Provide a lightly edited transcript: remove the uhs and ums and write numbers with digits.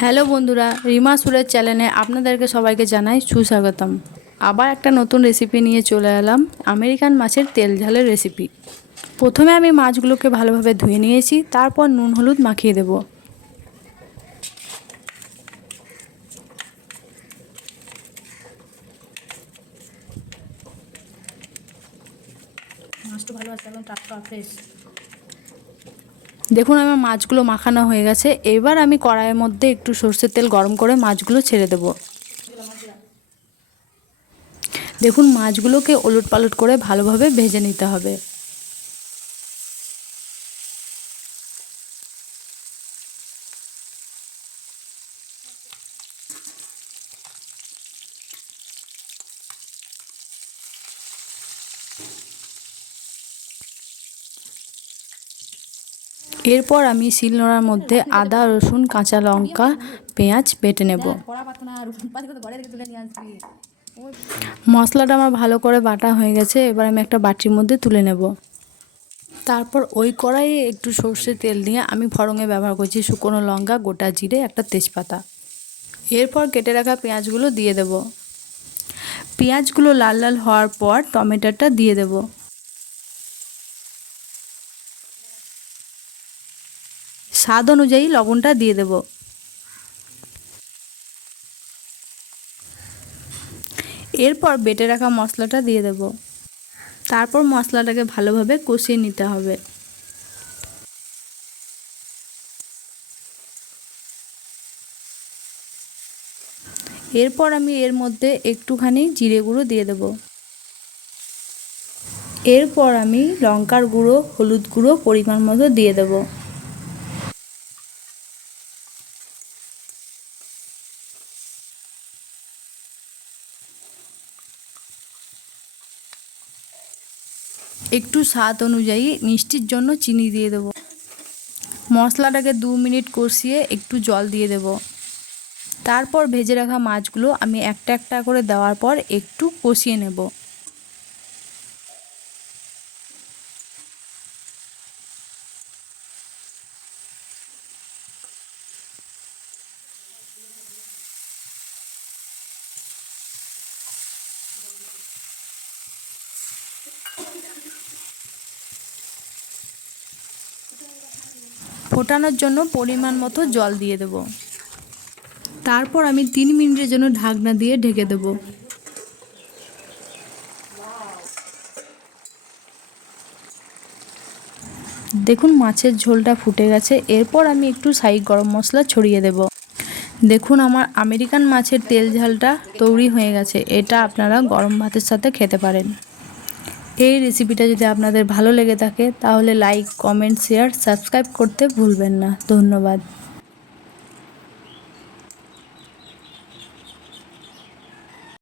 Hello বন্ধুরা, রিমা সুরের চ্যানেলে আপনাদেরকে সবাইকে জানাই সুস্বাগতম। আবার একটা নতুন রেসিপি নিয়ে চলে এলাম, আমেরিকান মাছের তেল ঝালের রেসিপি। প্রথমে আমি মাছগুলোকে ভালোভাবে ধুয়ে নিয়েছি, তারপর নুন হলুদ মাখিয়ে দেব। মাছটা ভালো আছে, একদম টাটকা ফ্রেশ। দেখুন আমার মাছগুলো মাখানো হয়ে গেছে। এবার আমি কড়াইয়ের মধ্যে একটু সরষের তেল গরম করে মাছগুলো ছেড়ে দেব। দেখুন মাছগুলোকে ওলট পালট করে ভালোভাবে ভেজে নিতে হবে। এরপর আমি শিলনোড়ার মধ্যে আদা রসুন কাঁচা লঙ্কা পেঁয়াজ বেটে নেব। মশলাটা আমার ভালো করে বাটা হয়ে গেছে। এবার আমি একটা বাটির মধ্যে তুলে নেব। তারপর ওই কড়াইয়ে একটু সর্ষের তেল দিয়ে আমি ফোড়নে ব্যবহার করছি শুকনো লঙ্কা, গোটা জিরে, একটা তেজপাতা। এরপর কেটে রাখা পেঁয়াজগুলো দিয়ে দেব। পেঁয়াজগুলো লাল লাল হওয়ার পর টমেটোটা দিয়ে দেব। স্বাদ অনুযায়ী লবণটা দিয়ে দেব। এরপর বেটে রাখা মশলাটা দিয়ে দেব। তারপর মশলাটাকে ভালোভাবে কষিয়ে নিতে হবে। এরপর আমি এর মধ্যে একটুখানি জিরে গুঁড়ো দিয়ে দেব। এরপর আমি লঙ্কার গুঁড়ো, হলুদ গুঁড়ো পরিমাণ মতো দিয়ে দেব। একটু স্বাদ অনুযায়ী মিষ্টির জন্য চিনি দিয়ে দেব। মশলাটাকে 2 মিনিট কষিয়ে একটু জল দিয়ে দেব। তারপর ভেজে রাখা মাছগুলো আমি একটা একটা করে দেওয়ার পর একটু কষিয়ে নেব। ফোটানোর জন্য পরিমাণ মতো জল দিয়ে দেব। তারপর আমি 3 মিনিটের জন্য ঢাকনা দিয়ে ঢেকে দেব। দেখুন মাছের ঝোলটা ফুটে গেছে। এরপর আমি একটু শাহি গরম মশলা ছড়িয়ে দেব। দেখুন আমার আমেরিকান মাছের তেল ঝালটা তৈরি হয়ে গেছে। এটা আপনারা গরম ভাতের সাথে খেতে পারেন। এই রেসিপিটা যদি আপনাদের ভালো লেগে থাকে তাহলে লাইক, কমেন্ট, শেয়ার, সাবস্ক্রাইব করতে ভুলবেন না। ধন্যবাদ।